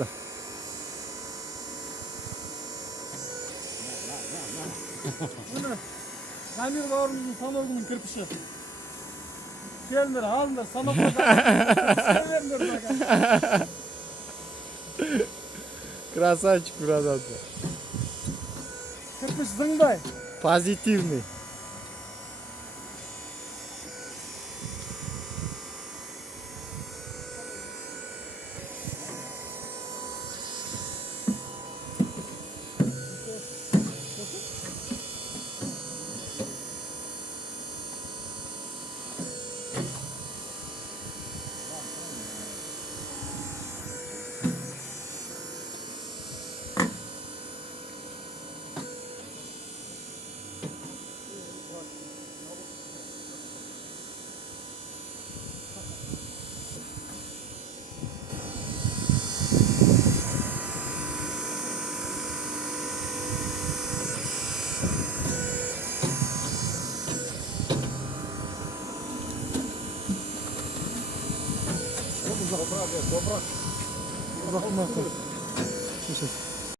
yaptı. Bunu Kamil bağrımızın Sanorgun'un kırpışı. Geldiler, alınlar, Sanorgun'un kırpışı. Красавчик, братан. Kırpış zınday. Позитивный. Uzak mı? Слушай.